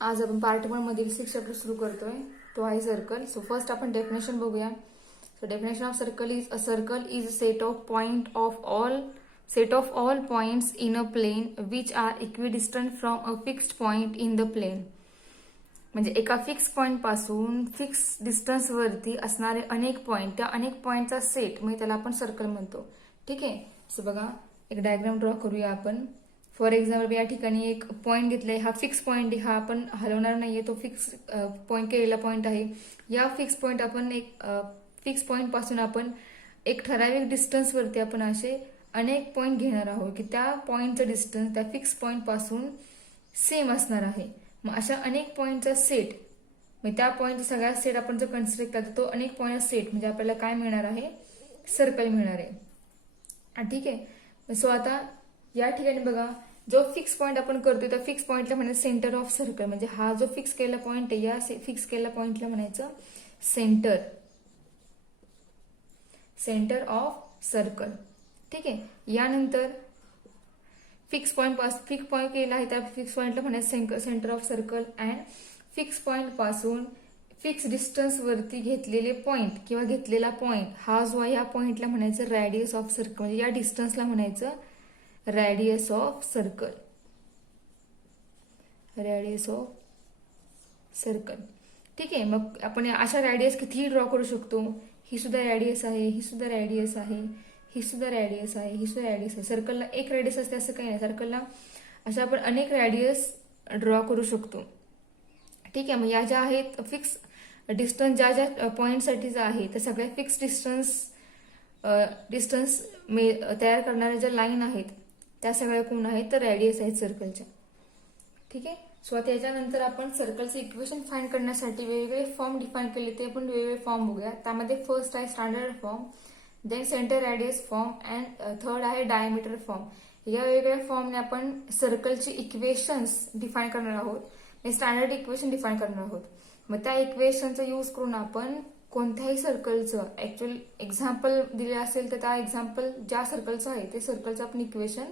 आज आपण पार्ट 1 मधील 6 चॅप्टर सुरू करतोय. तो आहे सर्कल. सो फर्स्ट आपण डेफिनेशन बघूया. So definition of circle is a circle is a set of all points in a plane which are equidistant from a fixed point in the plane. म्हणजे एका fix point पासून fix distance वरती असणारे अनेक point, त्या अनेक पॉइंटचा set म्हणजे त्याला आपण सर्कल म्हणतो. ठीक आहे. सो बघा एक डायग्राम ड्रॉ करूया आपण. फॉर एक्झाम्पल या ठिकाणी एक पॉइंट घेतलाय. हा फिक्स पॉइंट हा आपण हलवणार नाहीये, तो फिक्स पॉइंट केलेला पॉइंट आहे. या फिक्स पॉइंट आपण एक फिक्स पॉइंट पासून आपण एक ठराविक डिस्टन्स वरती आपण असे अनेक पॉइंट घेणार आहोत की त्या पॉइंटचं डिस्टन्स त्या फिक्स पॉइंट पासून सेम असणार आहे. मग अशा अनेक पॉइंटचा सेट, म्हणजे त्या पॉइंटचा सगळा सेट आपण जर कन्सिडर केला तर तो अनेक पॉइंटचा सेट म्हणजे आपल्याला काय मिळणार आहे, सर्कल मिळणार आहे. ठीक आहे. सो आता या ठिकाणी बघा जो फिक्स पॉइंट आपण करतोय त्या फिक्स पॉइंटला म्हणायचं सेंटर ऑफ सर्कल. म्हणजे हा जो फिक्स केलेला पॉइंट आहे या फिक्स केलेल्या पॉइंटला म्हणायचं सेंटर ऑफ सर्कल. ठीक आहे. यानंतर फिक्स पॉइंट केला आहे त्या फिक्स पॉइंटला म्हणायचं centre of circle. And fix point पासून फिक्स डिस्टन्स वरती घेतलेले पॉइंट किंवा घेतलेला पॉइंट हा जो आहे या पॉइंटला म्हणायचं रॅडियस ऑफ सर्कल. म्हणजे या डिस्टन्सला म्हणायचं रॅडियस ऑफ सर्कल. ठीक आहे. मग आपण अशा रॅडियस कितीही ड्रॉ करू शकतो. ही सुद्धा रॅडियस आहे, ही सुद्धा रॅडियस आहे, ही सुद्धा रॅडियस आहे, ही सुद्धा रॅडियस आहे. सर्कलला एक रॅडियस असते असं काही नाही. सर्कलला अशा आपण अनेक रॅडियस ड्रॉ करू शकतो. ठीक आहे. मग या ज्या आहेत फिक्स डिस्टन्स ज्या ज्या पॉइंटसाठीचा आहे त्या सगळ्या फिक्स डिस्टन्स तयार करणाऱ्या ज्या लाईन आहेत त्या सगळ्या कोण आहेत तर रॅडियस आहेत सर्कलच्या. ठीक आहे. सो आता याच्यानंतर आपण सर्कलचे इक्वेशन फाइंड करण्यासाठी वेगवेगळे फॉर्म डिफाईन केले ते आपण वेगवेगळे फॉर्म बघूया. त्यामध्ये फर्स्ट आहे standard form, then centre radius form and third आहे डायमीटर फॉर्म. या वेगवेगळ्या फॉर्मने आपण सर्कलची इक्वेशन्स डिफाईन करणार आहोत. स्टँडर्ड इक्वेशन डिफाईन करणार आहोत. मग त्या इक्वेशनचा यूज करून आपण कोणत्याही सर्कलचं ऍक्च्युअल एक्झाम्पल दिले असेल तर त्या एक्झाम्पल ज्या सर्कलचं आहे ते सर्कलचं आपण इक्वेशन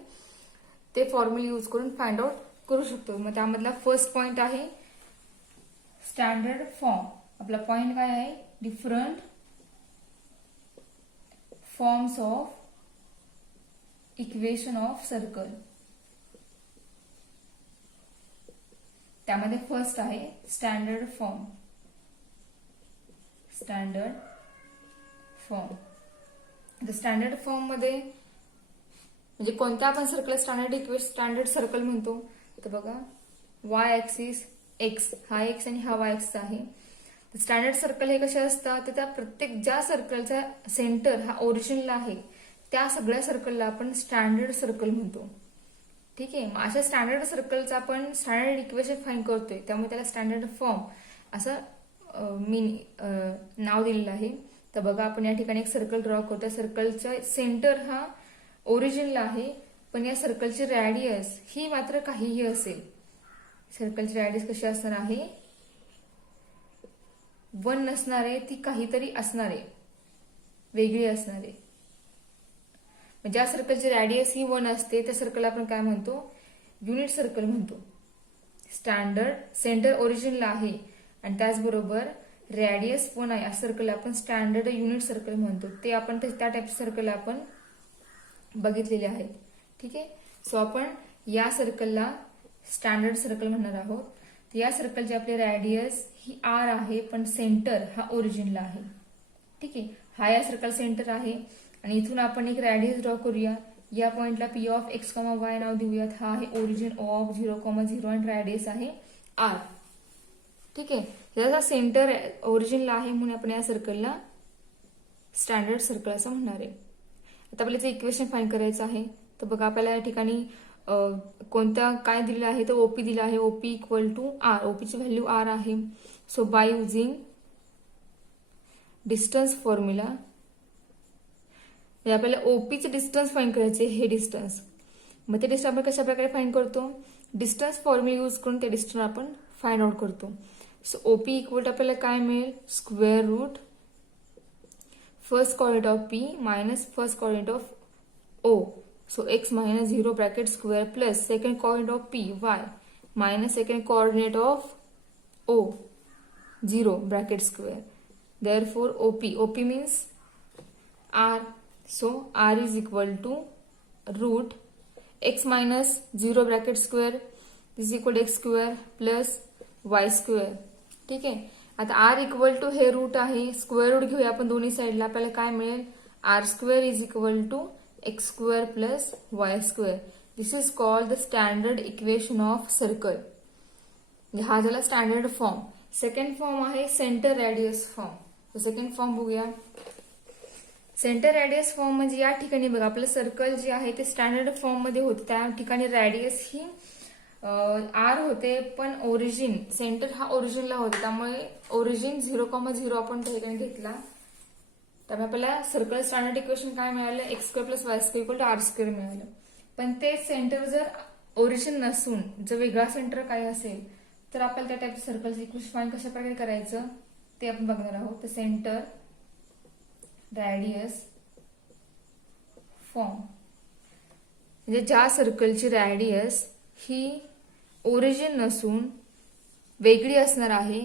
ते फॉर्म्युला यूज करून फाइंड आउट करू शकतो. मग त्यामधला फर्स्ट पॉइंट आहे स्टँडर्ड फॉर्म. आपला पॉइंट काय आहे, different forms of equation of circle. त्यामध्ये फर्स्ट आहे स्टँडर्ड फॉर्म. स्टँडर्ड फॉर्म मध्ये म्हणजे कोणत्या आपण सर्कल स्टँडर्ड सर्कल म्हणतो तर बघा वाय ऍक्सिस एक्स हा एक्स आणि हा वाय एक्स आहे. स्टँडर्ड सर्कल हे कसे असतात तर त्या प्रत्येक ज्या सर्कलचा सेंटर हा ओरिजिनला आहे त्या सगळ्या सर्कलला आपण स्टँडर्ड सर्कल म्हणतो. ठीक आहे. मग अशा स्टँडर्ड सर्कलचं आपण स्टँडर्ड इक्वेशन फाइंड करतोय त्यामुळे त्याला स्टँडर्ड फॉर्म असं नाव दिलेलं आहे. तर बघा आपण या ठिकाणी एक सर्कल ड्रॉ करतो. सर्कलचा सेंटर हा ओरिजिनला आहे पण या सर्कलची रॅडियस ही मात्र काहीही असेल. सर्कलची रॅडियस कशी असणार आहे, 1 नसणार आहे, ती काहीतरी असणार आहे, वेगळी असणार आहे. ज्या सर्कलची रॅडियस ही 1 असते त्या सर्कलला आपण काय म्हणतो, युनिट सर्कल म्हणतो. स्टँडर्ड सेंटर ओरिजिनला आहे आणि त्याचबरोबर रॅडियस 1 आहे असं सर्कल आपण स्टँडर्ड युनिट सर्कल म्हणतो. ते आपण त्या टाईप सर्कल आपण बघितलेले आहेत. ठीक आहे. सो आपण या सर्कलला स्टँडर्ड सर्कल म्हणणार आहोत. या सर्कलची आपली रॅडियस ही आर आहे पण सेंटर हा ओरिजिनला आहे. ठीक आहे. हा या सर्कल सेंटर आहे आणि इथून आपण एक रॅडियस ड्रॉ करूया. या पॉइंटला P of x comma Y नाव देऊयात. हा आहे ओरिजिन ऑफ 0,0 आणि रॅडियस आहे आर. ठीक आहे. याचा सेंटर ओरिजिनला आहे म्हणून आपण या सर्कलला स्टँडर्ड सर्कल असं म्हणणार आहे. आता आपल्याला इक्वेशन फाइंड करायचं आहे. तर बघा आपल्याला या ठिकाणी कोणत्या काय दिलेलं आहे तर ओपी दिलं आहे. OP equal to R. ओपीची व्हॅल्यू आर आहे. So by using distance formula आपल्याला ओपीचे डिस्टन्स फाइंड करायचे. हे डिस्टन्स मग ते डिस्टन्स आपण कशा प्रकारे फाइंड करतो, डिस्टन्स फॉर्म्युला यूज करून ते डिस्टन्स आपण फाइंड आउट करतो. सो ओपी इक्वल टू आपल्याला काय मिळेल, square root first coordinate of P minus first coordinate of O. So x minus 0 bracket square plus second coordinate of P y minus second coordinate of O 0 bracket square. Therefore OP means R. So R is equal to root x minus 0 bracket square is equal to x square plus y square. ठीक आहे. आता R equal to हे root आहे, square root घेऊया आपण दोन्ही साईडला, आपल्याला काय मिळेल, R square is equal to x square plus y square. This is called the standard equation of circle. हा झाला स्टँडर्ड फॉर्म. सेकंड फॉर्म आहे सेंटर रॅडियस फॉर्म. तो सेकंड फॉर्म बघूया. सेंटर रॅडियस फॉर्म म्हणजे या ठिकाणी बघा आपलं सर्कल जे आहे ते स्टँडर्ड फॉर्म मध्ये होते, त्या ठिकाणी रॅडियस ही आर होते, पण ओरिजिन सेंटर हा ओरिजिनला होता, त्यामुळे ओरिजिन 0,0 आपण त्या ठिकाणी घेतला. त्यामुळे आपल्याला सर्कल स्टँडर्ड इक्वेशन काय मिळालं, x square plus y square equal to R square मिळालं. पण ते सेंटर जर ओरिजिन नसून जर वेगळा सेंटर काय असेल तर आपल्याला त्या टाईपचं सर्कलचं इक्वेशन फाइंड कशा प्रकारे करायचं ते आपण बघणार आहोत. तर सेंटर रॅडियस फॉर्म म्हणजे ज्या सर्कलची रॅडियस ही ओरिजिन नसून वेगळी असणार आहे,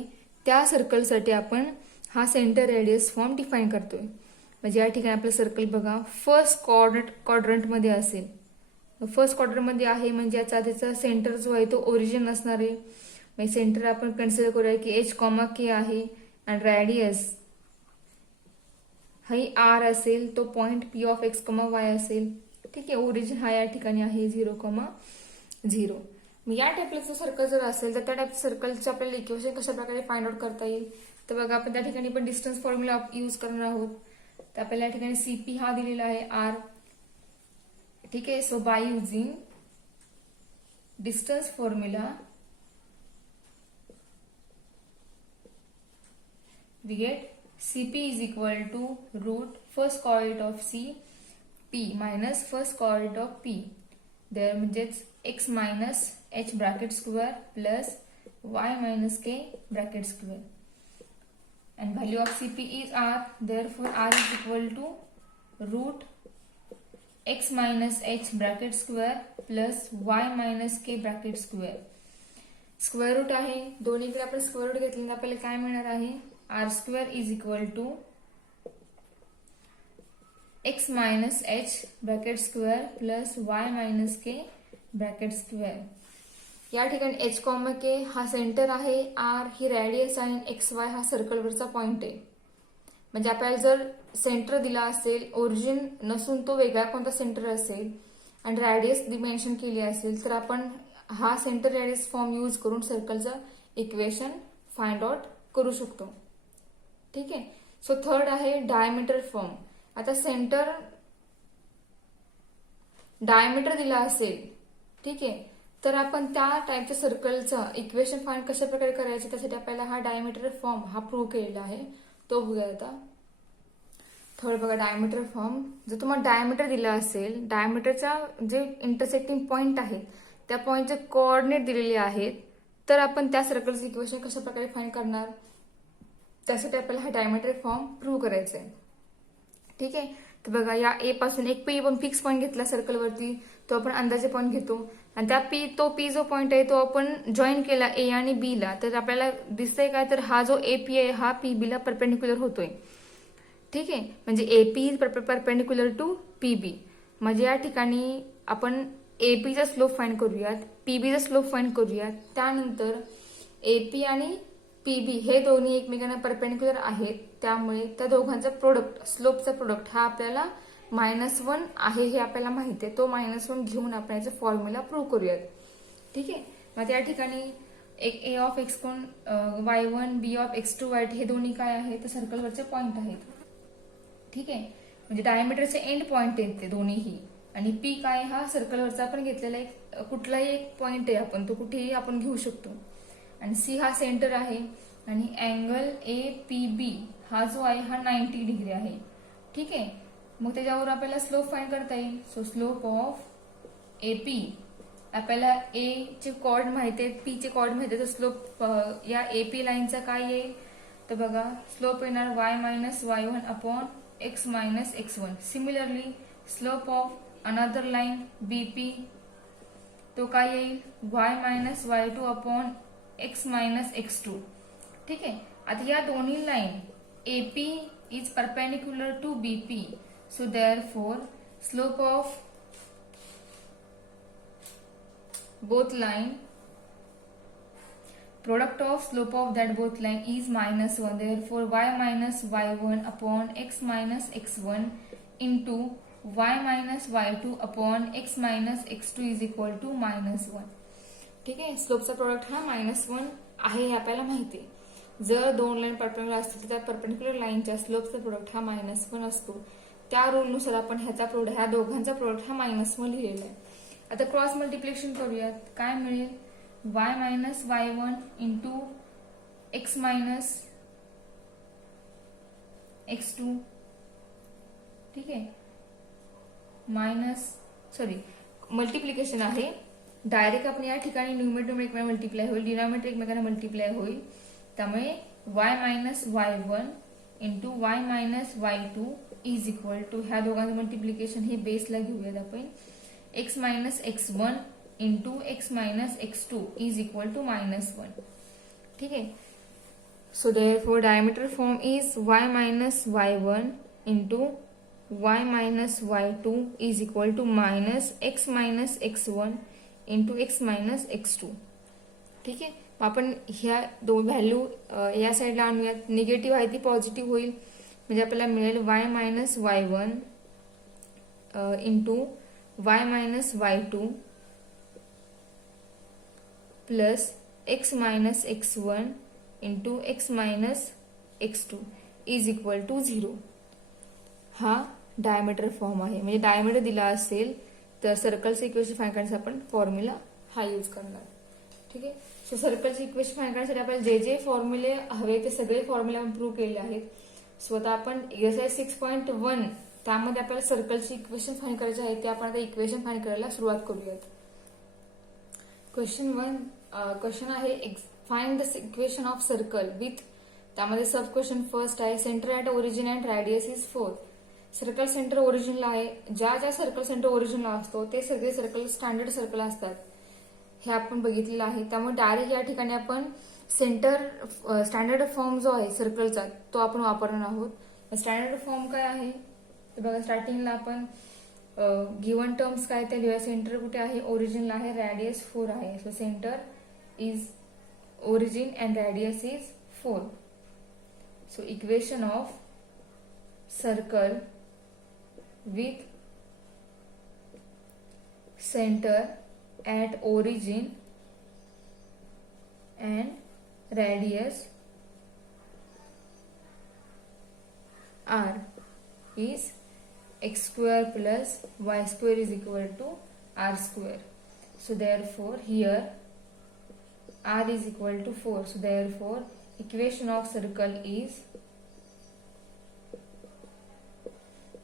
त्या सर्कलसाठी आपण हा सेंटर रेडियस फॉर्म डिफाईन करतोय. म्हणजे या ठिकाणी आपलं सर्कल बघा फर्स्ट क्वाड्रंटमध्ये असेल. फर्स्ट क्वाड्रंटमध्ये आहे म्हणजे याचा त्याचा सेंटर जो आहे तो ओरिजिन असणार आहे. म्हणजे सेंटर आपण कन्सिडर करूया की H,K आहे आणि रॅडियस हा आर असेल, तो point P of X, Y असेल. ठीक आहे. ओरिजिन हा या ठिकाणी आहे 0,0. मग या टाईपचं सर्कल जर असेल तर त्या टाईप सर्कलचं आपल्याला इक्वेशन कशा प्रकारे फाइंड आउट करता येईल. तर बघा आपण त्या ठिकाणी पण डिस्टन्स फॉर्म्युला यूज करणार आहोत. तर आपल्याला या ठिकाणी CP हा दिलेला आहे R. ठीक आहे. So by using distance formula we get CP is equal to root first coordinate of C P minus first coordinate of P. There म्हणजेच x minus h bracket square plus y minus k bracket square. And value of CP is R. Therefore R is equal to root x minus h bracket square plus y minus k bracket square. Square root आहे, दोन्हीकडे आपण square route घेतल्यानंतर आपल्याला काय मिळणार आहे, R square is equal to x minus H bracket square plus y minus K bracket square. या ठिकाणी H,K हा सेंटर आहे, आर ही रॅडियस आहे, XY हा सर्कलवरचा पॉइंट आहे. म्हणजे आपल्याला जर सेंटर दिला असेल, ओरिजिन नसून तो वेगळा कोणता सेंटर असेल आणि रॅडियस मेन्शन केली असेल तर आपण हा सेंटर रॅडियस फॉर्म यूज करून सर्कलचं इक्वेशन फाइंड आउट करू शकतो. ठीक आहे. सो थर्ड आहे डायमीटर फॉर्म. आता सेंटर डायमीटर दिला असेल, ठीक आहे, तर आपण त्या टाईपच्या सर्कलचं इक्वेशन फाइंड कशा प्रकारे करायचं त्यासाठी आपल्याला हा डायमीटर फॉर्म हा प्रूव्ह केलेला आहे, तो बघूया आता. थर्ड बघा डायमीटर फॉर्म. जर तुम्हाला डायमीटर दिला असेल, डायमीटरचा जे इंटरसेक्टिंग पॉइंट आहे त्या पॉइंटचे कोऑर्डिनेट दिलेले आहेत, तर आपण त्या सर्कलचं इक्वेशन कशा प्रकारे फाइंड करणार, त्यासाठी आपल्याला हा डायमीटर फॉर्म प्रूव्ह करायचा आहे. ठीक आहे. तर बघा या ए पासून एक पी आपण फिक्स पॉईंट घेतला सर्कलवरती, तो आपण अंदाजे पॉईंट घेतो आणि त्या पी जो पॉईंट आहे तो आपण जॉईन केला ए आणि बी ला, तर आपल्याला दिसतंय काय, तर हा जो एपी आहे हा पीबी ला परपेंडिक्युलर होतोय. ठीक आहे. म्हणजे AP is perpendicular to PB. म्हणजे या ठिकाणी आपण एपीचा स्लोप फाइंड करूयात, पीबीचा स्लोप फाइंड करूयात. त्यानंतर एपी आणि पीबी हे दोन्ही एकमेकांना परपेंडिक्युलर आहेत, त्यामुळे त्या दोघांचा प्रोडक्ट स्लोपचा प्रोडक्ट हा आपल्याला -1 आहे हे आपल्याला माहिती आहे. तो -1 घेऊन आपण याचा फॉर्म्युला प्रूव्ह करूयात. ठीक आहे. मग त्या ठिकाणी एक ए ऑफ एक्स कोण y1 B of x2 y2 हे दोन्ही काय आहेत, तर सर्कलवरचे पॉइंट आहेत. ठीक आहे. म्हणजे डायमीटरचे एंड पॉइंट आहेत ते दोन्हीही. आणि पी काय हा सर्कलवरचा आपण घेतलेला एक कुठलाही एक पॉइंट आहे, आपण तो कुठेही आपण घेऊ शकतो. आणि सी हा सेंटर आहे आणि अँगल APB हा जो आहे हा 90 डिग्री आहे. ठीक आहे. मग त्याच्यावर आपल्याला स्लोप फाइंड करता येईल. सो स्लोप ऑफ AP आपल्याला ए चे कॉर्ड माहिती आहेत, पी चे कॉर्ड माहिती आहे, तर स्लोप या AP लाईनचा काय येईल, तर बघा स्लोप येणार y-y1 upon x-x1. Similarly slope of another line BP तो काय येईल y-y2 अपॉन x-x2. ठीक आहे. आता या दोन्ही line AP is perpendicular to BP, so therefore slope of both line, product of slope of that both line is -1, therefore y minus y1 upon x minus x1 into y minus y2 upon x minus x2 is equal to -1. ठीक आहे. स्लोपचा product हा -1 आहे हे आपल्याला माहिती आहे. जर दोन लाईन परपेंडिक्युलर असतील तर त्या परपेंडिक्युलर लाईनच्या स्लोपचा प्रोडक्ट हा -1 असतो. त्या रूलनुसार आपण ह्या दोघांचा प्रोडक्ट हा -1 लिहिलेला आहे. आता क्रॉस मल्टिप्लिकेशन करूयात. काय मिळेल? y minus y1 into x minus x2. ठीक आहे. मल्टिप्लिकेशन आहे. डायरेक्ट आपण या ठिकाणी न्यूमरेटर एकमेकांना मल्टिप्लाय होईल, डिनॉमिनेटर एकमेकांना मल्टिप्लाय होईल. त्यामुळे y minus y1 into y minus y2 is equal to ह्या दोघांचं मल्टिप्लिकेशन हे बेसला घेऊयात आपण x minus x1 into x minus x2 is equal to -1. ठीक है. So therefore diameter form is y minus y1 into y minus y2 is equal to minus x minus x1 into x minus x2. ठीक है. आपण ह्या दोन value या साईडला आणूयात. Negative आहे ती पॉझिटिव्ह होईल, म्हणजे आपल्याला मिळेल y minus y1 into y minus y2 plus x minus x1 into x minus x2 is equal to 0. हा डायमीटर फॉर्म आहे. म्हणजे डायमीटर दिला असेल तर सर्कलचं इक्वेशन फाइंड करण्यासाठी आपण फॉर्म्युला हा यूज करणार. ठीक आहे. सो सर्कलचे इक्वेशन फाइंड करण्यासाठी आपल्याला जे जे फॉर्म्युले हवे ते सगळे फॉर्म्युले आपण प्रूव्ह केले आहेत. सो आता आपण एक्सरसाइज 6.1 त्यामध्ये आपल्याला सर्कलची इक्वेशन फाइंड करायचे आहे. ते आपण आता इक्वेशन फाइंड करायला सुरुवात करूयात. क्वेश्चन आहे find the equation of circle with, त्यामध्ये सब क्वेश्चन फर्स्ट आहे centre at origin and radius is 4. Circle centre ओरिजिनला आहे. ज्या सर्कल सेंटर ओरिजिनला असतो ते सगळे सर्कल स्टँडर्ड सर्कल असतात हे आपण बघितलेलं आहे. त्यामुळे डायरेक्ट या ठिकाणी आपण स्टँडर्ड फॉर्म जो आहे सर्कलचा तो आपण वापरणार आहोत. स्टँडर्ड फॉर्म काय आहे तर बघा, स्टार्टिंगला आपण गिवन टर्म्स काय ते लिहूया. सेंटर कुठे आहे? ओरिजिनला आहे. रेडियस 4 आहे. So centre is origin and radius is 4. So equation of circle with centre at origin and radius r is x square plus y square is equal to r square. So therefore here r is equal to 4. So therefore equation of circle is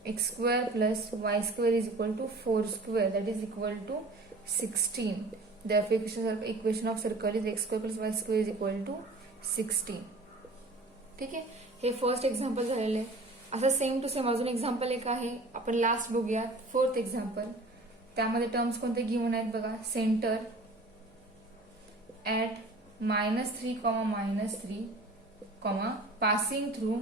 x square plus y square is equal to 4 square, that is equal to 16. Therefore equation of circle is x square plus y square is equal to 16. ठीक आहे. हे first example झालेलं आहे. असं same to same अजून example एक आहे, आपण लास्ट बघूया. Fourth example. त्यामध्ये टर्म्स कोणते गिव्हन आहेत बघा. Centre at -3, -3, passing through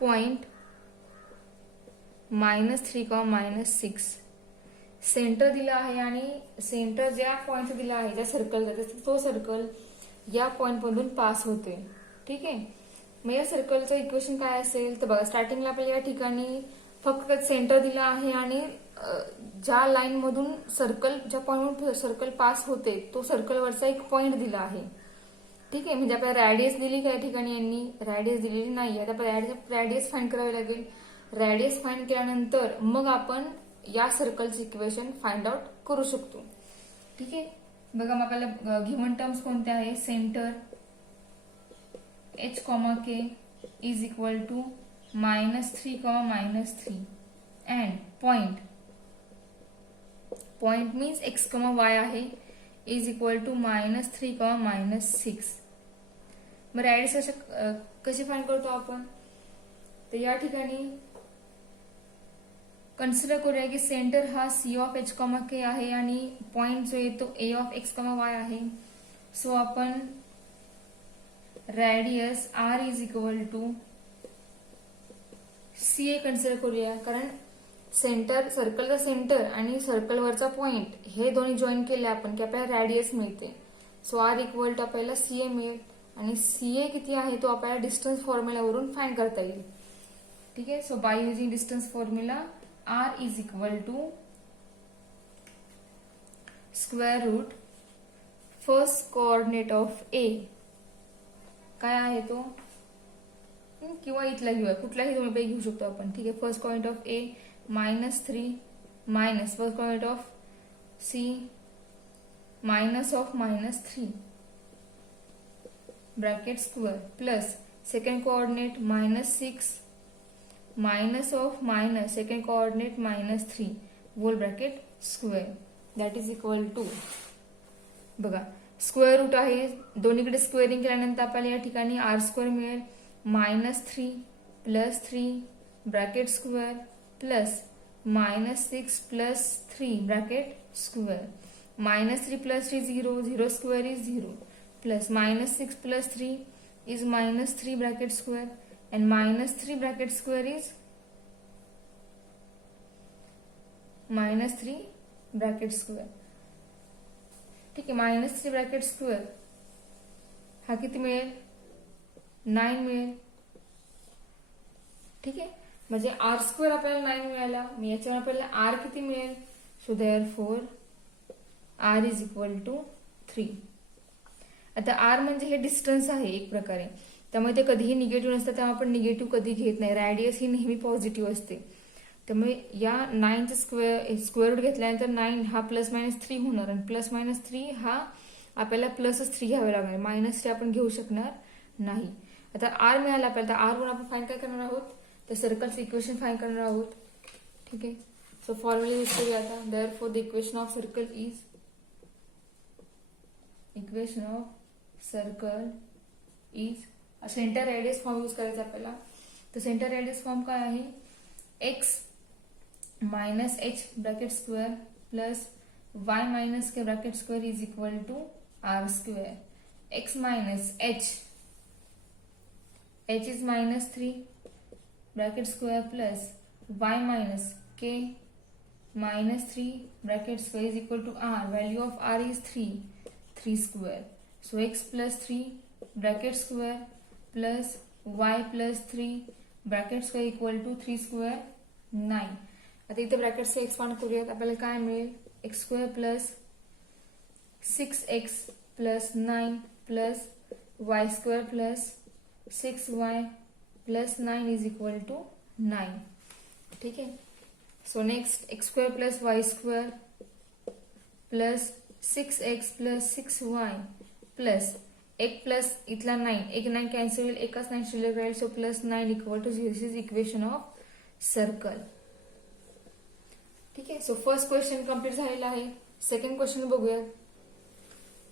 point -3, -6. Centre दिला आहे आणि सेंटर ज्या पॉइंट दिला आहे ज्या सर्कलचा तो सर्कल या पॉइंट मधून पास होतोय. ठीक आहे. मग या सर्कलचं इक्वेशन काय असेल तर बघा, स्टार्टिंगला आपल्याला या ठिकाणी फक्त सेंटर दिला आहे आणि ज्या लाईन मधून ज्या पॉइंट सर्कल पास होते तो सर्कलवरचा एक पॉइंट दिला आहे. ठीक आहे. म्हणजे आपल्याला रॅडियस दिली का या ठिकाणी यांनी? रॅडियस दिलेली नाही. आता आपल्याला रॅडियस फाइंड करावी लागेल. रॅडियस फाइंड केल्यानंतर मग आपण या सर्कलचे इक्वेशन फाइंड आउट करू शकतो. ठीक आहे. बघा, मग आपल्याला गिव्हन टर्म्स कोणते आहे? Centre h, k is equal to -3, -3 and point means x, y आहे इज इक्वल टू -3, -6. मग रॅडियस कशी फाइंड करतो आपण? तर या ठिकाणी कन्सिडर करूया की सेंटर हा C of H comma K आहे आणि पॉइंट जो आहे तो A of x comma y आहे. सो आपण radius R is equal to C A consider करूया, कारण सेंटर सर्कलचा सेंटर आणि सर्कलवरचा पॉइंट हे दोन्ही जॉईन केले आपण की आपल्याला रॅडियस मिळते. सो आर इक्वल टू आपल्याला सी ए मिळेल आणि सी ए किती आहे तो आपल्याला डिस्टन्स फॉर्म्युलावरून फाइंड करता येईल. ठीक आहे. So by using distance formula R is equal to square root first coordinate of A काय आहे तो, किंवा इथला घेऊया, कुठलाही दोन पैकी घेऊ शकतो आपण. ठीक आहे. First coordinate of A -3 minus first coordinate of C -3 bracket square plus second coordinate -6 minus of minus second coordinate -3 whole bracket square that is equal to, बघा स्क्वेअर रूट आहे, दोन्हीकडे स्क्वेअरिंग केल्यानंतर आपल्याला या ठिकाणी आर स्क्वेअर मिळेल -3 + 3 bracket square plus -6 + 3 bracket square. -3 + 3 0, 0 square is 0 plus -6 + 3 is -3 bracket square and -3 bracket square is -3 bracket square. ठीक आहे. -3 ब्रॅकेट स्क्वेअर हा किती मिळेल 9 मिळेल. ठीक आहे. म्हणजे आर स्क्वेअर आपल्याला 9 मिळाला. मी याच्यावर आपल्याला आर किती मिळेल. So therefore R is equal to 3. आता आर म्हणजे हे डिस्टन्स आहे एक प्रकारे, त्यामुळे ते कधीही निगेटिव्ह नसतं, त्यामुळे आपण निगेटिव्ह कधी घेत नाही. रॅडियस ही नेहमी पॉझिटिव्ह असते. त्यामुळे या 9चं स्क्वेअर रूट घेतल्यानंतर 9 हा ±3 होणार आणि ±3 हा आपल्याला +3 घ्यावे लागणार. -3 आपण घेऊ शकणार नाही. आता आर मिळाला आपल्याला, तर आर वर आपण फाइंड काय करणार आहोत, तर सर्कलचं इक्वेशन फाइंड करणार आहोत. ठीक आहे. सो फॉर्म्युला यूज करूया आता. Therefore the equation of circle is centre radius form use करायचा आपल्याला. तर सेंटर रेडियस फॉर्म काय आहे, x -h bracket square plus y - k ब्रॅकेट square is equal to R square. x -h is -3 bracket square plus y - k -3 bracket square is equal to R. Value of R is 3 square. So x + 3 bracket square plus y + 3 bracket square equal to 3 square 9. आता इथे ब्रॅकेटचे expand करूयात. आपल्याला काय मिळेल, x² plus 6x plus 9 plus y² plus 6y plus 9 is equal to 9. ठीक आहे. So next x² plus y² plus 6x plus 6y plus 1 plus इथला 9, 9 cancel होईल, एकच 9 शिल्लक राहील. So +9 equal to 0. This is equation of circle. ठीक आहे. So first question complete झालेला आहे. सेकंड क्वेश्चन बघूया.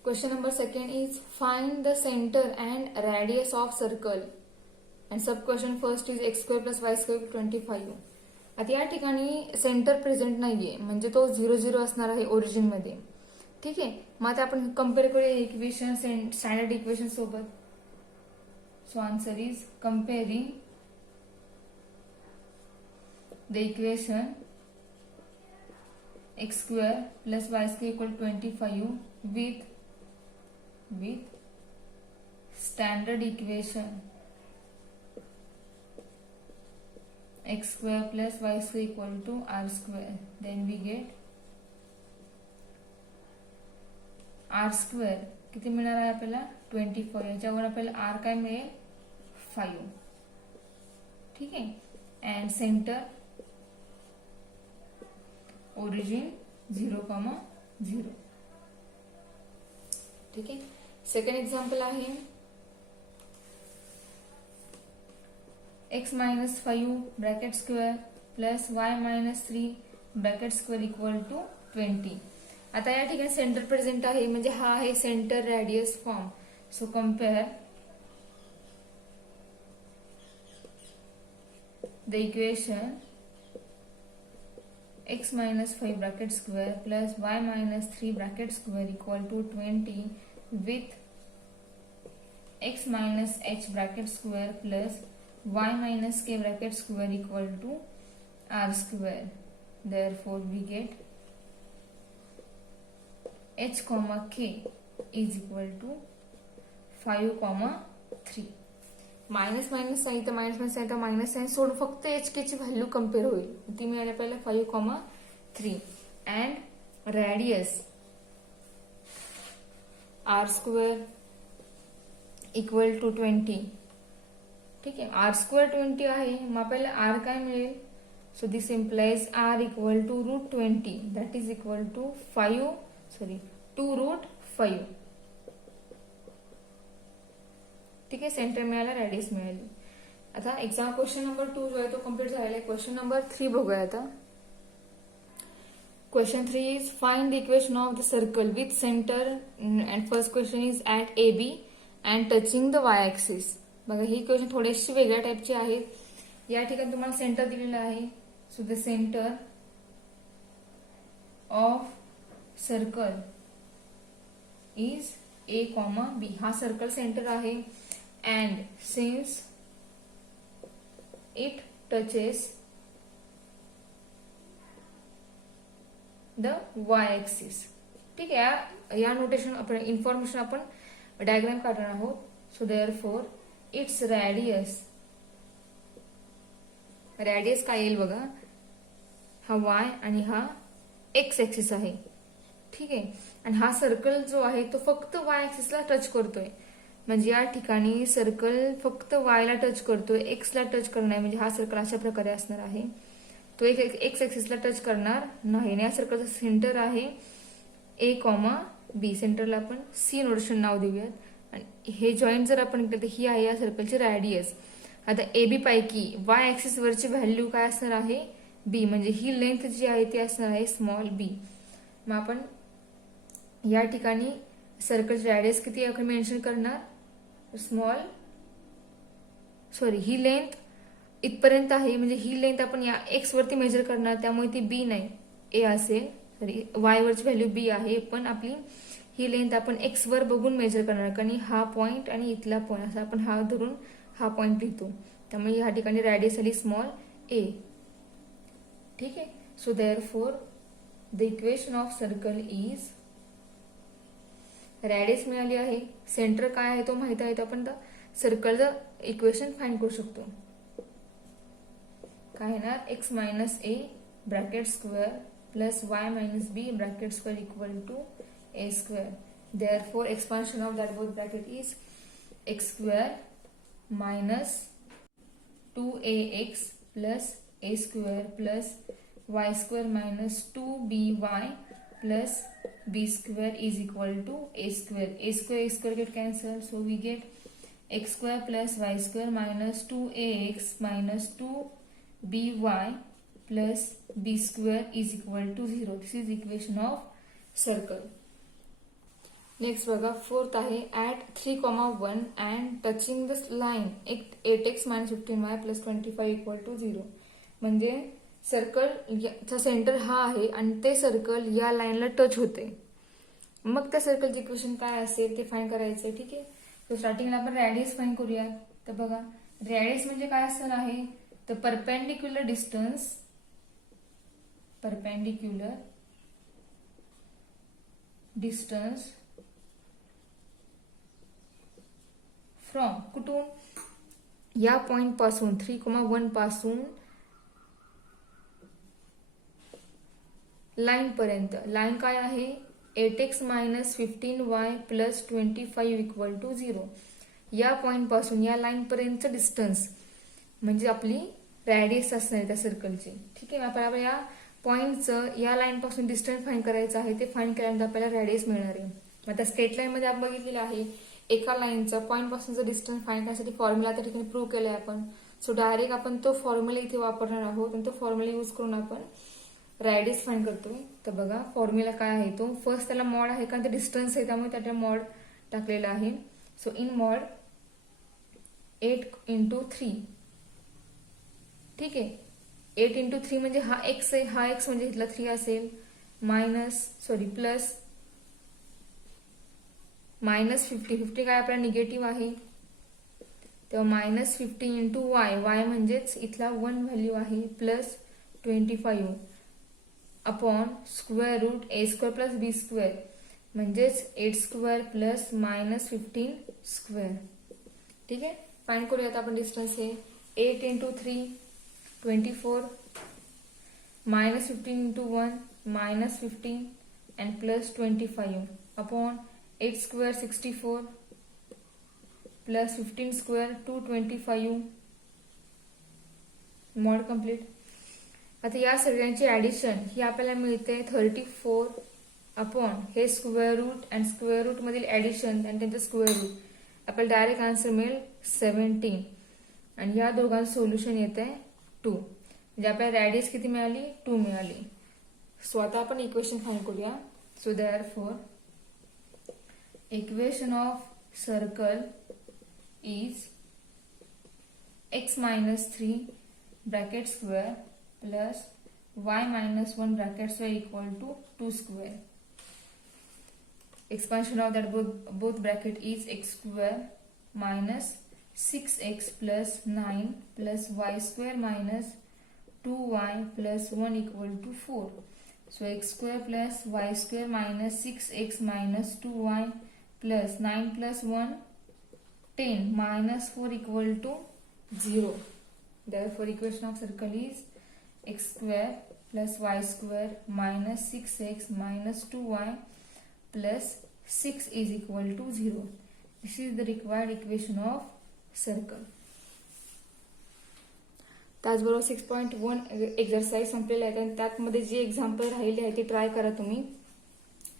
Question number second is find the centre and radius of circle and sub question first is x² plus y² 25. आता या ठिकाणी centre present नाहीये, म्हणजे तो 0 0 असणार आहे ओरिजिन मध्ये. ठीक आहे. मग आता आपण कम्पेअर करूया इक्वेशन स्टँडर्ड इक्वेशन सोबत. So answer is comparing the equation x² plus y² equal 25 with standard equation x² plus y² equal to r². Then we get r² किती मिळणार आहे आपल्याला 25. याच्यावर आपल्याला r काय मिळेल 5. ठीक आहे. And centre origin 0,0. ठीक आहे. सेकंड एक्झाम्पल आहे x - 5 bracket square plus y - 3 bracket square equal to 20. आता या ठिकाणी सेंटर प्रेझेंट आहे, म्हणजे हा आहे centre radius form. So compare the equation x minus 5 bracket square plus y minus 3 bracket square equal to 20 with x minus h bracket square plus y minus k bracket square equal to r square. Therefore we get h comma k is equal to 5 comma 3. Minus minus सांगितलं, minus minus सांगितलं, minus sine सोडून फक्त H के ची value compare होईल. ती मिळाली आपल्याला 5,3 and radius R square equal to 20. ठीक आहे, आर स्क्वेअर 20 आहे, मग आपल्याला आर काय मिळेल? So this implies R equal to √20 that is equal to 2√5. ठीक आहे, सेंटर मिळाला, रॅडियस मिळाली. आता एक्झाम क्वेश्चन नंबर 2 जो आहे तो कम्प्लीट झालेला आहे. क्वेश्चन नंबर 3 बघूया आता. Question 3 is find the equation of the circle with centre and first question is at A B and touching the Y axis. बघा ही क्वेश्चन थोडीशी वेगळ्या टाईपची आहेत. या ठिकाणी तुम्हाला सेंटर दिलेलं आहे. So the centre of circle is A comma B. हा सर्कल सेंटर आहे. And since it touches the Y axis. ठीक आहे, या नोटेशन आपण इन्फॉर्मेशन आपण डायग्राम काढणार आहोत. सो देअरफॉर इट्स रॅडियस काय येईल बघा, हा वाय आणि हा एक्स ऍक्सिस आहे. ठीक आहे, आणि हा सर्कल जो आहे तो फक्त वाय ऍक्सिसला टच करतोय. म्हणजे या ठिकाणी सर्कल फक्त वायला टच करतोय, एक्सला टच करणार नाही. म्हणजे हा सर्कल अशा प्रकारे असणार आहे, तो एक्स ऍक्सिसला टच करणार नाही. या सर्कलचं सेंटर आहे ए कॉमा बी. सेंटरला आपण सी नोटेशन नाव देऊयात. आणि हे जॉईंट जर आपण केलं तर ही आहे या सर्कलची रॅडियस. आता ए बी पैकी वाय ऍक्सिस वरची व्हॅल्यू काय असणार आहे? बी. म्हणजे ही लेंथ जी आहे ती असणार आहे स्मॉल बी. मग आपण या ठिकाणी सर्कलची रॅडियस किती आपण मेन्शन करणार? ही लेंथ इथपर्यंत आहे, म्हणजे ही लेंथ आपण या एक्स वरती मेजर करणार, त्यामुळे ती बी नाही ए असेल. सॉरी, वाय वरची व्हॅल्यू बी आहे, पण आपली ही लेंथ आपण एक्स वर बघून मेजर करणार. कारण हा पॉइंट आणि इथला पॉइंट असा आपण हा धरून हा पॉइंट लिहितो, त्यामुळे या ठिकाणी रॅडियस आली स्मॉल ए. ठीक आहे, so therefore the equation of circle is, radius मिळाली आहे, सेंटर काय आहे तो माहित आहे, तर आपण सर्कलचं इक्वेशन फाइंड करू शकतो. काय येणार? X minus A bracket square plus y minus B bracket square equal to A square. Therefore expansion of that both bracket is x square minus 2ax plus A square plus y square minus 2by plus b square is equal to a square. A square get cancelled, so we get x square plus y square minus 2ax minus 2by plus b square is equal to 0. This is equation of circle. Next बघा, fourth आहे at 3,1 and touching this line 8x minus 15y plus 25 equal to 0. म्हणजे सर्कलचा centre हा आहे आणि ते circle या लाईनला touch होते. मग त्या सर्कलचे इक्वेशन काय असेल ते फाइंड करायचंय. ठीक आहे, तो स्टार्टिंगला आपण रॅडियस फाइंड करूया. तर बघा, रॅडियस म्हणजे काय असणार आहे? तर परपेंडिक्युलर डिस्टन्स फ्रॉम कुठून? या पॉइंट पासून 3,1 पासून लाईन पर्यंत. लाईन काय आहे? 8x minus 15y plus 25 equal to 0. या पॉइंट पासून या लाईन पर्यंतचं डिस्टन्स म्हणजे आपली रॅडियस असणार आहे त्या सर्कलची. ठीक आहे, आपल्याला या पॉइंटचं या लाईन पासून डिस्टन्स फाइंड करायचं आहे. ते फाइंड केल्यानंतर आपल्याला रॅडियस मिळणार आहे. मग त्या स्ट्रेट लाईन मध्ये आपण बघितलेलं आहे एका लाईनचं पॉइंट पासूनचं डिस्टन्स फाइंड करण्यासाठी फॉर्म्युला त्या ठिकाणी प्रूव्ह केलाय आपण. सो डायरेक्ट आपण तो फॉर्म्युला इथे वापरणार आहोत आणि तो फॉर्म्युला यूज करून आपण रॅडियस फाइंड करतोय. तर बघा, फॉर्म्युला काय आहे तो, फर्स्ट त्याला मॉड आहे कारण ते डिस्टन्स आहे त्यामुळे त्याला मॉड टाकलेला आहे. So in mod 8 into 3. ठीक आहे, 8 इंटू 3 म्हणजे हा एक्स आहे, हा एक्स म्हणजे इथला 3 असेल, प्लस -50 काय आपला निगेटिव्ह आहे, तेव्हा -50 इंटू वाय, वाय म्हणजेच इथला 1 व्हॅल्यू आहे, plus 25 upon square root a² plus b² म्हणजेच 8² प्लस -15 स्क्वेअर. ठीक आहे, फाइंड करूया आता आपण डिस्टन्स हे. 8 into 3 24, -15 into 1 -15 and plus 25 upon 8² 64 plus 15² 225 mod complete. आता या सगळ्यांची ऍडिशन ही आपल्याला मिळते 34 अपॉन हे square root and square root मधील ऍडिशन आणि त्यांचं स्क्वेअर रूट, आपल्याला डायरेक्ट आन्सर मिळेल 17 आणि या दोघांचं सोल्युशन येत आहे 2. म्हणजे आपल्याला रॅडियस किती मिळाली, 2 मिळाली. सो आता आपण इक्वेशन फाइंड करूया. So therefore equation of circle is x minus 3 bracket square plus y minus 1 bracket square equal to 2 square. Expansion of that both bracket is x square minus 6x plus 9 plus y square minus 2y plus 1 equal to 4. So x square plus y square minus 6x minus 2y plus 9 plus 1 10 minus 4 equal to 0. Therefore equation of circle is x square plus y square minus 6x minus 2y plus 6 is equal to 0. This is the required equation of circle. त्याचबरोबर 6.1 exercise संपलेला आहे आणि त्यामध्ये जे example राहिले आहे ते try करा तुम्ही.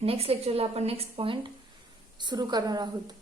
नेक्स्ट लेक्चरला आपण नेक्स्ट पॉइंट सुरू करणार आहोत.